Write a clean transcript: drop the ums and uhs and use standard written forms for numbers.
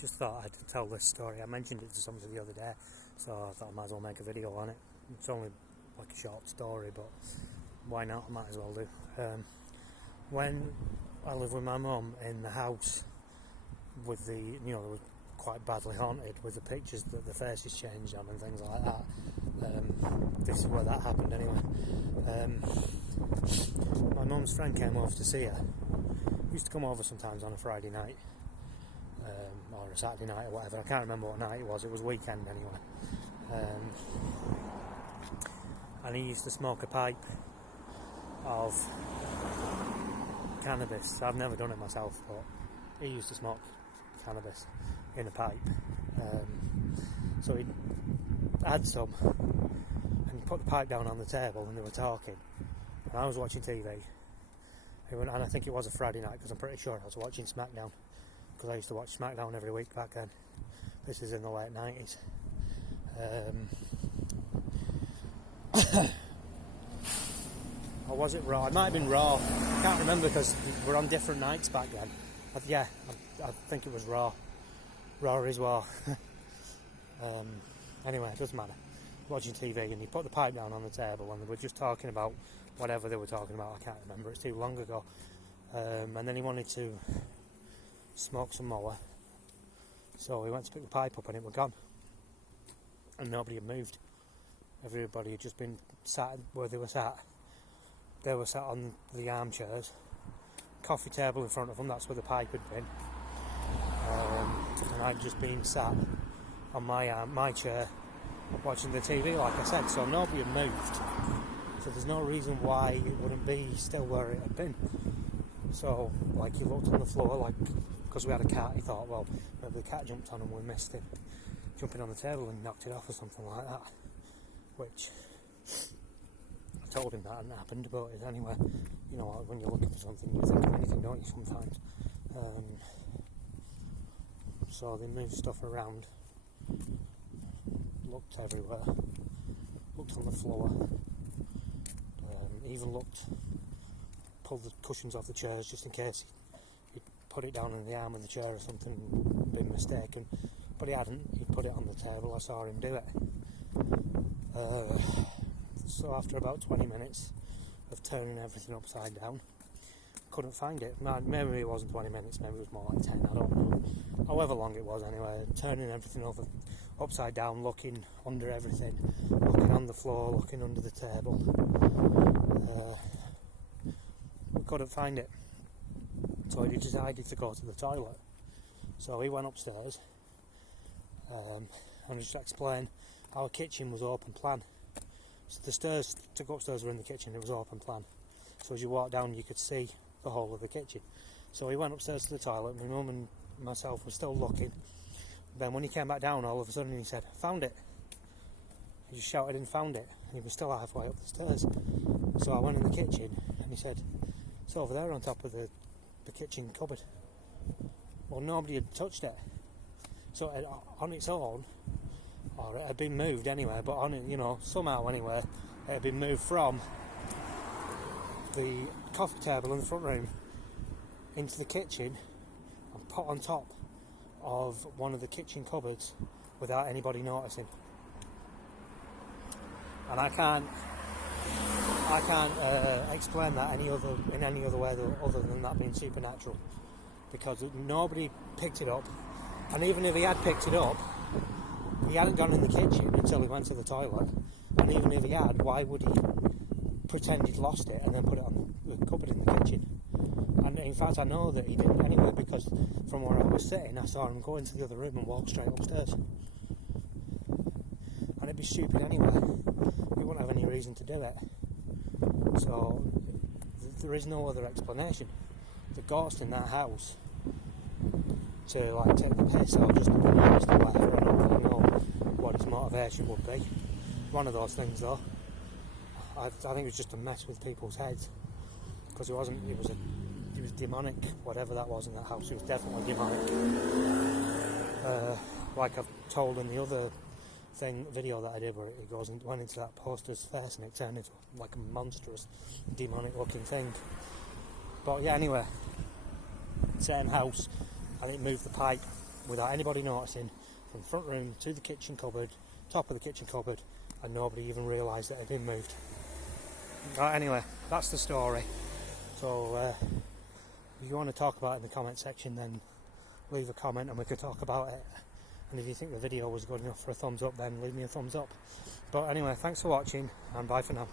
Just thought I'd tell this story. I mentioned it to somebody the other day, so I thought I might as well make a video on it. It's only like a short story, but why not? I might as well do. When I lived with my mum in the house with it was quite badly haunted with the pictures that the faces changed on and things like that. This is where that happened anyway. My mum's friend came over to see her. Used to come over sometimes on a Friday night. Or a Saturday night or whatever. I can't remember what night it was. It was weekend anyway. And he used to smoke a pipe of cannabis. I've never done it myself, but he used to smoke cannabis in a pipe. So he had some and he put the pipe down on the table and they were talking. And I was watching TV. And I think it was a Friday night because I'm pretty sure I was watching SmackDown. Because I used to watch SmackDown every week back then. This is in the late 90s. Or was it Raw? It might have been Raw. I can't remember because we're on different nights back then. I think it was Raw. Raw is War. Anyway, it doesn't matter. Watching TV and he put the pipe down on the table and they were just talking about whatever they were talking about. I can't remember. It's too long ago. And then he wanted to smoke some more, so we went to pick the pipe up and it was gone and nobody had moved. Everybody had just been sat where they were sat. They were sat on the armchairs, coffee table in front of them, that's where the pipe had been, and I'd just been sat on my chair watching the TV like I said, so nobody had moved, so there's no reason why it wouldn't be still where it had been. So like he looked on the floor, like because we had a cat, he thought, well, maybe the cat jumped on and we missed him jumping on the table and knocked it off or something like that, which I told him that hadn't happened, but anyway, you know, when you're looking for something you think of anything, don't you, sometimes. So they moved stuff around, looked everywhere, looked on the floor, even pulled the cushions off the chairs just in case he'd put it down on the arm of the chair or something and been mistaken, but he hadn't. He put it on the table. I saw him do it. So after about 20 minutes of turning everything upside down, couldn't find it. Maybe it wasn't 20 minutes, maybe it was more like 10, I don't know. However long it was anyway, turning everything over upside down, looking under everything, looking on the floor, looking under the table. We couldn't find it, so he decided to go to the toilet. So he went upstairs, and just to explain, our kitchen was open plan. So the stairs to go upstairs were in the kitchen, it was open plan. So as you walked down you could see the whole of the kitchen. So he went upstairs to the toilet, my mum and myself were still looking. Then when he came back down, all of a sudden he said, "Found it." He just shouted and found it, and he was still halfway up the stairs. So I went in the kitchen and he said, "It's over there on top of the kitchen cupboard." Well, nobody had touched it. So on its own, or it had been moved anyway, but on it, you know, somehow anyway, it had been moved from the coffee table in the front room into the kitchen and put on top of one of the kitchen cupboards without anybody noticing. And I can't explain that in any other way other than that being supernatural, because nobody picked it up, and even if he had picked it up, he hadn't gone in the kitchen until he went to the toilet, and even if he had, why would he pretend he'd lost it and then put it on the cupboard in the kitchen? And in fact I know that he didn't anyway, because from where I was sitting I saw him go into the other room and walk straight upstairs. And it'd be stupid anyway, he wouldn't have any reason to do it. So there is no other explanation. The ghost in that house to like take the piss or just to be honest or whatever, I don't really know what his motivation would be. One of those things though, I think it was just to mess with people's heads, because it was demonic, whatever that was in that house. It was definitely demonic. Like I've told in the other video that I did, where it went into that poster's face and it turned into like a monstrous demonic looking thing. But yeah, anyway, same house, and it moved the pipe without anybody noticing from the front room to the kitchen cupboard, top of the kitchen cupboard, and nobody even realised that it had been moved. Right, anyway, that's the story. So if you want to talk about it in the comment section, then leave a comment and we could talk about it. And if you think the video was good enough for a thumbs up, then leave me a thumbs up. But anyway, thanks for watching, and bye for now.